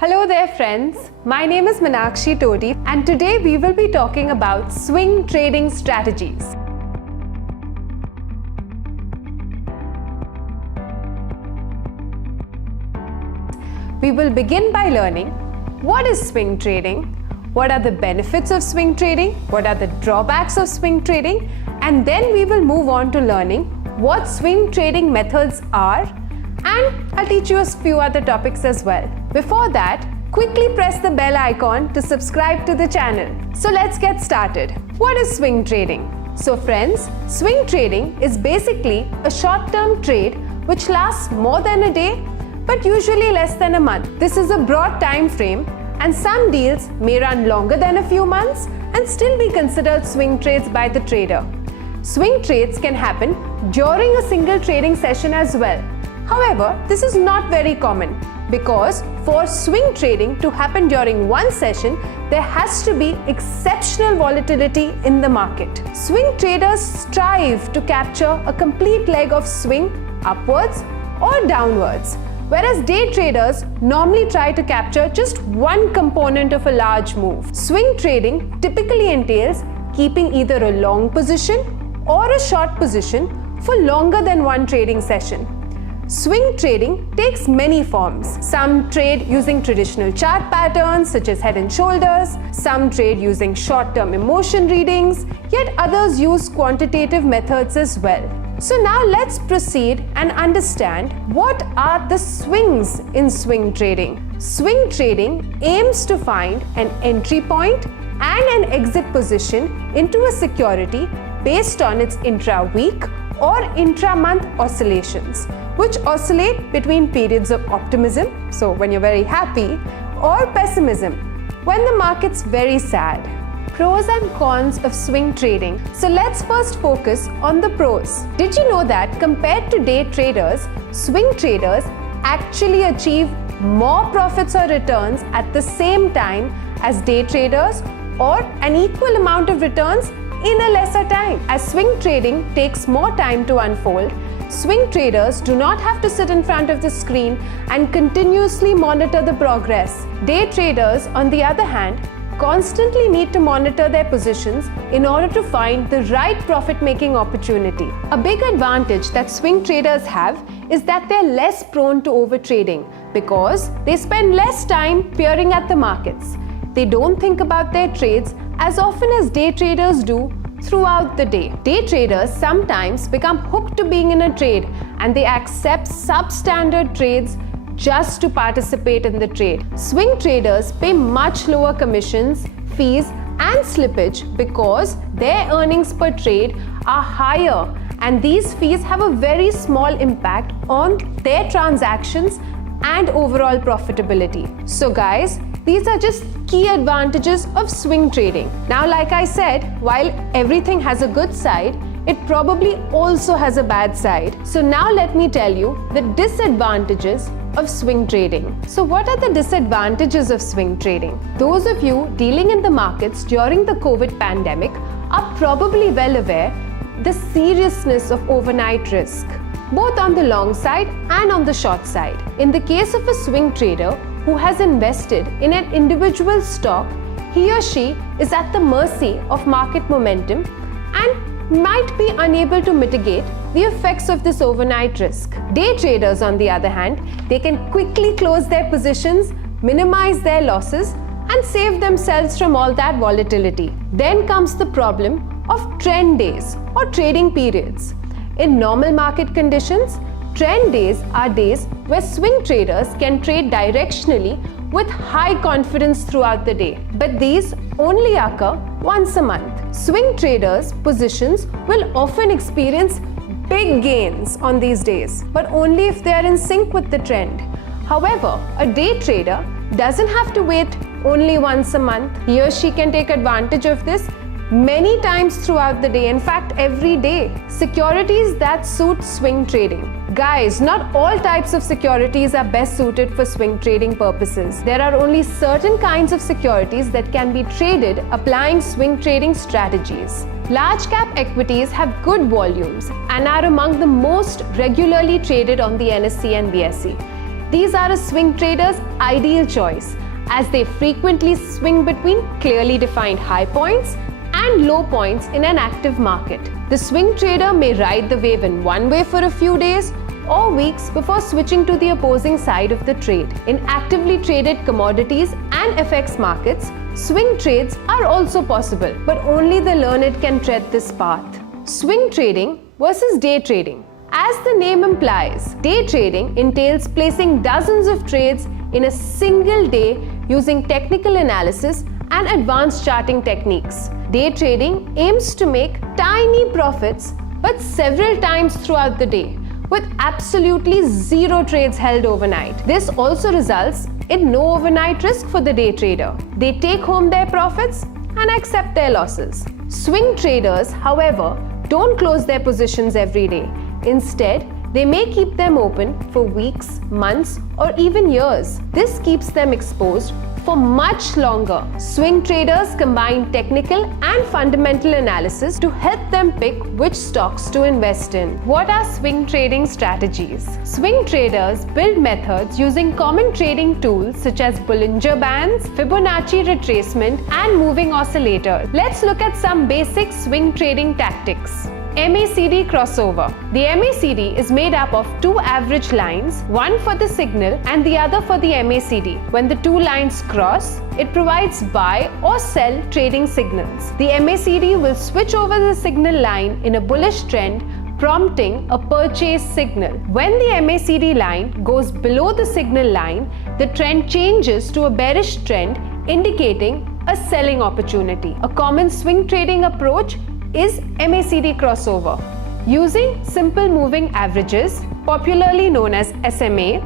Hello there friends, my name is Minakshi Todi and today we will be talking about swing trading strategies. We will begin by learning what is swing trading, what are the benefits of swing trading, what are the drawbacks of swing trading, and then we will move on to learning what swing trading methods are, and I'll teach you a few other topics as well. Before that, quickly press the bell icon to subscribe to the channel. So let's get started. What is swing trading? So friends, swing trading is basically a short-term trade which lasts more than a day but usually less than a month. This is a broad time frame and some deals may run longer than a few months and still be considered swing trades by the trader. Swing trades can happen during a single trading session as well. However, this is not very common because for swing trading to happen during one session, there has to be exceptional volatility in the market. Swing traders strive to capture a complete leg of swing upwards or downwards, whereas day traders normally try to capture just one component of a large move. Swing trading typically entails keeping either a long position or a short position for longer than one trading session. Swing trading takes many forms. Some trade using traditional chart patterns such as head and shoulders, some trade using short-term emotion readings, yet others use quantitative methods as well. So now let's proceed and understand what are the swings in swing trading. Swing trading aims to find an entry point and an exit position into a security based on its intra-week or intra-month oscillations, which oscillate between periods of optimism, so when you're very happy, or pessimism, when the market's very sad. Pros and cons of swing trading. So let's first focus on the pros. Did you know that compared to day traders, swing traders actually achieve more profits or returns at the same time as day traders, or an equal amount of returns in a lesser time? As swing trading takes more time to unfold, swing traders do not have to sit in front of the screen and continuously monitor the progress. Day traders, on the other hand, constantly need to monitor their positions in order to find the right profit-making opportunity. A big advantage that swing traders have is that they're less prone to overtrading because they spend less time peering at the markets. They don't think about their trades as often as day traders do throughout the day. Day traders sometimes become hooked to being in a trade and they accept substandard trades just to participate in the trade. Swing traders pay much lower commissions, fees, and slippage because their earnings per trade are higher, and these fees have a very small impact on their transactions and overall profitability. So guys, these are just key advantages of swing trading. Now, like I said, while everything has a good side, it probably also has a bad side. So now let me tell you the disadvantages of swing trading. So what are the disadvantages of swing trading? Those of you dealing in the markets during the COVID pandemic are probably well aware the seriousness of overnight risk, both on the long side and on the short side. In the case of a swing trader who has invested in an individual stock, he or she is at the mercy of market momentum and might be unable to mitigate the effects of this overnight risk. Day traders, on the other hand, they can quickly close their positions, minimize their losses, and save themselves from all that volatility. Then comes the problem of trend days or trading periods. In normal market conditions, trend days are days where swing traders can trade directionally with high confidence throughout the day. But these only occur once a month. Swing traders' positions will often experience big gains on these days, but only if they are in sync with the trend. However, a day trader doesn't have to wait only once a month. He or she can take advantage of this many times throughout the day, in fact every day. Securities that suit swing trading. Guys, not all types of securities are best suited for swing trading purposes. There are only certain kinds of securities that can be traded applying swing trading strategies. Large cap equities have good volumes and are among the most regularly traded on the NSE and BSE. These are a swing trader's ideal choice, as they frequently swing between clearly defined high points and low points in an active market. The swing trader may ride the wave in one way for a few days or weeks before switching to the opposing side of the trade. In actively traded commodities and FX markets, swing trades are also possible, but only the learned can tread this path. Swing trading versus day trading. As the name implies, day trading entails placing dozens of trades in a single day using technical analysis and advanced charting techniques. Day trading aims to make tiny profits but several times throughout the day, with absolutely zero trades held overnight. This also results in no overnight risk for the day trader. They take home their profits and accept their losses. Swing traders, however, don't close their positions every day. Instead, they may keep them open for weeks, months, or even years. This keeps them exposed for much longer. Swing traders combine technical and fundamental analysis to help them pick which stocks to invest in. What are swing trading strategies? Swing traders build methods using common trading tools such as Bollinger Bands, Fibonacci retracement, and moving oscillator. Let's look at some basic swing trading tactics. MACD crossover. The MACD is made up of two average lines, one for the signal and the other for the MACD. When the two lines cross, it provides buy or sell trading signals. The MACD will switch over the signal line in a bullish trend, prompting a purchase signal. When the MACD line goes below the signal line, the trend changes to a bearish trend, indicating a selling opportunity. A common swing trading approach is MACD crossover. Using simple moving averages, popularly known as SMA,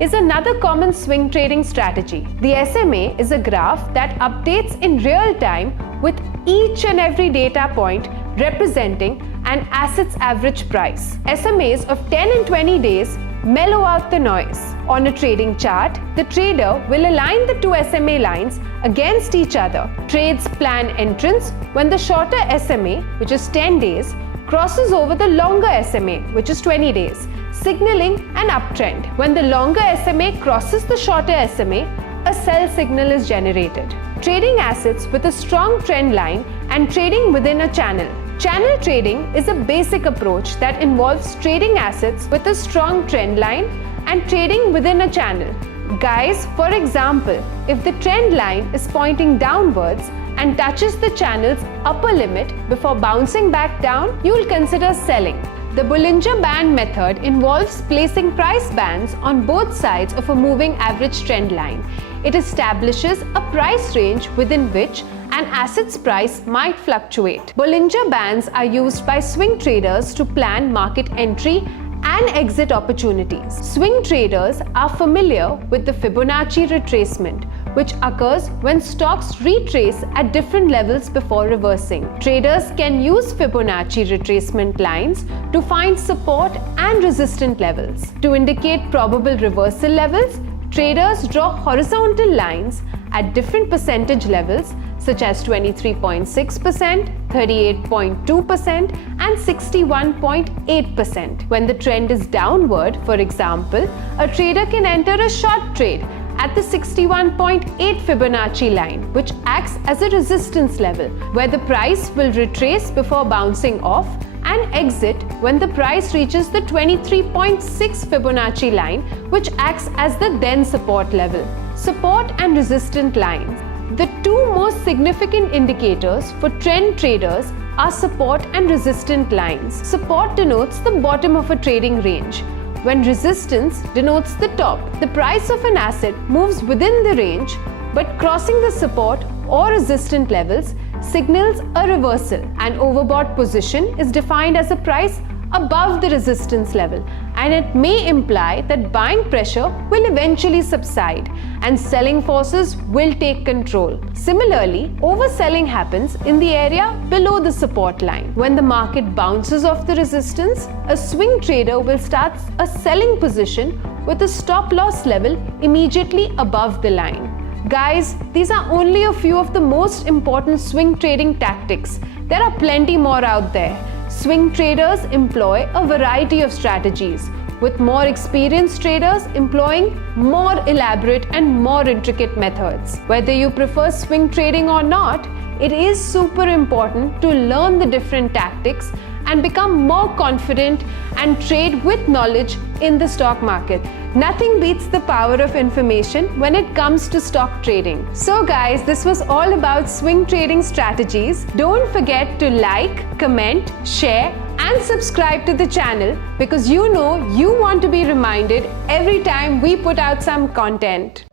is another common swing trading strategy. The SMA is a graph that updates in real time with each and every data point representing an asset's average price. SMAs of 10 and 20 days mellow out the noise. On a trading chart, the trader will align the two SMA lines against each other. Trades plan entrance when the shorter SMA, which is 10 days, crosses over the longer SMA, which is 20 days, signaling an uptrend. When the longer SMA crosses the shorter SMA, a sell signal is generated. Trading assets with a strong trend line and trading within a channel. Channel trading is a basic approach that involves trading assets with a strong trend line and trading within a channel. Guys, for example, if the trend line is pointing downwards and touches the channel's upper limit before bouncing back down, you will consider selling. The Bollinger Band method involves placing price bands on both sides of a moving average trend line. It establishes a price range within which an asset's price might fluctuate. Bollinger Bands are used by swing traders to plan market entry and exit opportunities. Swing traders are familiar with the Fibonacci retracement, which occurs when stocks retrace at different levels before reversing. Traders can use Fibonacci retracement lines to find support and resistance levels. To indicate probable reversal levels, traders draw horizontal lines at different percentage levels such as 23.6%, 38.2% and 61.8%. When the trend is downward, for example, a trader can enter a short trade at the 61.8 Fibonacci line, which acts as a resistance level, where the price will retrace before bouncing off and exit when the price reaches the 23.6 Fibonacci line, which acts as the then support level. Support and resistance lines. The two most significant indicators for trend traders are support and resistance lines. Support denotes the bottom of a trading range, when resistance denotes the top. The price of an asset moves within the range, but crossing the support or resistance levels signals a reversal. An overbought position is defined as a price above the resistance level, and it may imply that buying pressure will eventually subside and selling forces will take control. Similarly, overselling happens in the area below the support line. When the market bounces off the resistance, a swing trader will start a selling position with a stop loss level immediately above the line. Guys, these are only a few of the most important swing trading tactics. There are plenty more out there. Swing traders employ a variety of strategies, with more experienced traders employing more elaborate and more intricate methods. Whether you prefer swing trading or not, it is super important to learn the different tactics and become more confident and trade with knowledge in the stock market. Nothing beats the power of information when it comes to stock trading. So guys, this was all about swing trading strategies. Don't forget to like, comment, share and subscribe to the channel because you know you want to be reminded every time we put out some content.